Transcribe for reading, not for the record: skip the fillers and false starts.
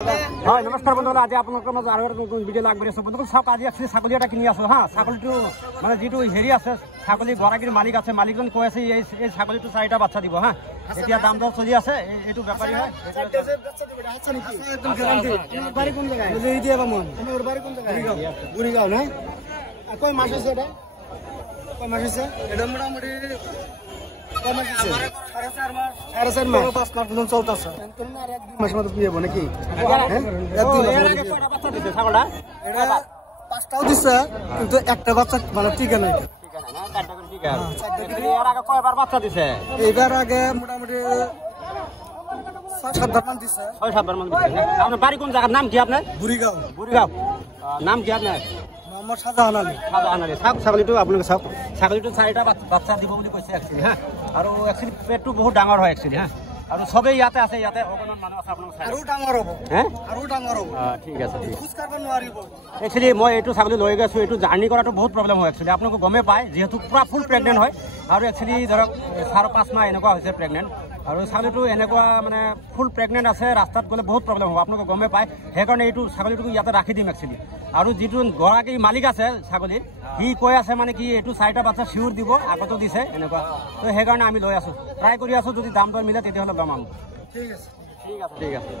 হয় নমস্কাৰ বন্ধুসকল, আজি আপোনালোকৰ মাজত আৰু এটা নতুন ভিডিঅ' আগবাঢ়ি আছোঁ। বন্ধুসকল চাওক, আজি একচুৱেলি ছাগলী এটা কিনি আছোঁ হা। ছাগলীটো মানে যিটো হেৰি আছে, ছাগলী গৰাকীৰ মালিক আছে, মালিকজন কৈ আছে এই ছাগলীটো 4টা বাচ্চা দিব হা। এতিয়া দাম দৰ চলি আছে, এইটো বেপাৰী হয়। পাঁচটাও দিচ্ছে কিন্তু একটা বাচ্চা মানে টিকে নাই। এইবার আগে মোটামুটি 6-7 বার দিচ্ছে। 6-7 বার মান দিচ্ছে। আপনার বাড়ি কোন জায়গার নাম কি আপনার? বুড়িগাঁও। বুড়িগাঁও নাম কি আপনার? মোহাম্মদ শাহজাহান আলী। শাহজাহান আলী। চাওক ছাগলীটো আপোনালোকে চাওক, ছাগলীটো 4টা বাচ্চা দিব বুলি কৈছে একচুৱেলি হা। আৰু একচুৱেলি পেটটো বহুত ডাঙৰ হয় একচুৱেলি হা। আৰু চবেই ইয়াতে আছে, ইয়াতে অকণমান মানুহ আছে আপোনালোক চাই। আৰু ডাঙৰ হ'ব। হে আৰু ডাঙৰ হ'ব। ঠিক আছে ঠিক আছে। খোজ কাঢ়িব নোৱাৰিব। একচুৱেলি মই এইটো ছাগলী লৈ গৈছোঁ, এইটো জাৰ্ণি কৰাটো বহুত প্ৰব্লেম হয় একচুৱেলি। আপোনালোকে গমেই পায়, যিহেতু পূৰা ফুল প্ৰেগনেণ্ট হয়। আৰু একচুৱেলি ধৰক 4.5 মাহ এনেকুৱা হৈছে প্ৰেগনেণ্ট। আৰু ছাগলীটো এনেকুৱা মানে ফুল প্ৰেগনেণ্ট আছে, ৰাস্তাত গ'লে বহুত প্ৰব্লেম হ'ব, আপোনালোকে গমেই পায়। সেইকাৰণে এইটো ছাগলীটোক ইয়াতে ৰাখি দিম একচুৱেলি। আৰু যিটো গৰাকী মালিক আছে ছাগলীৰ, সি কৈ আছে মানে কি এইটো 4টা বাচ্চা চিউৰ দিব, আগতো দিছে এনেকুৱা। তো সেইকাৰণে আমি লৈ আছোঁ, ট্ৰাই কৰি আছোঁ। যদি দাম দৰ মিলে তেতিয়াহ'লে ল'ম আমি। ঠিক আছে। ঠিক আছে ঠিক আছে।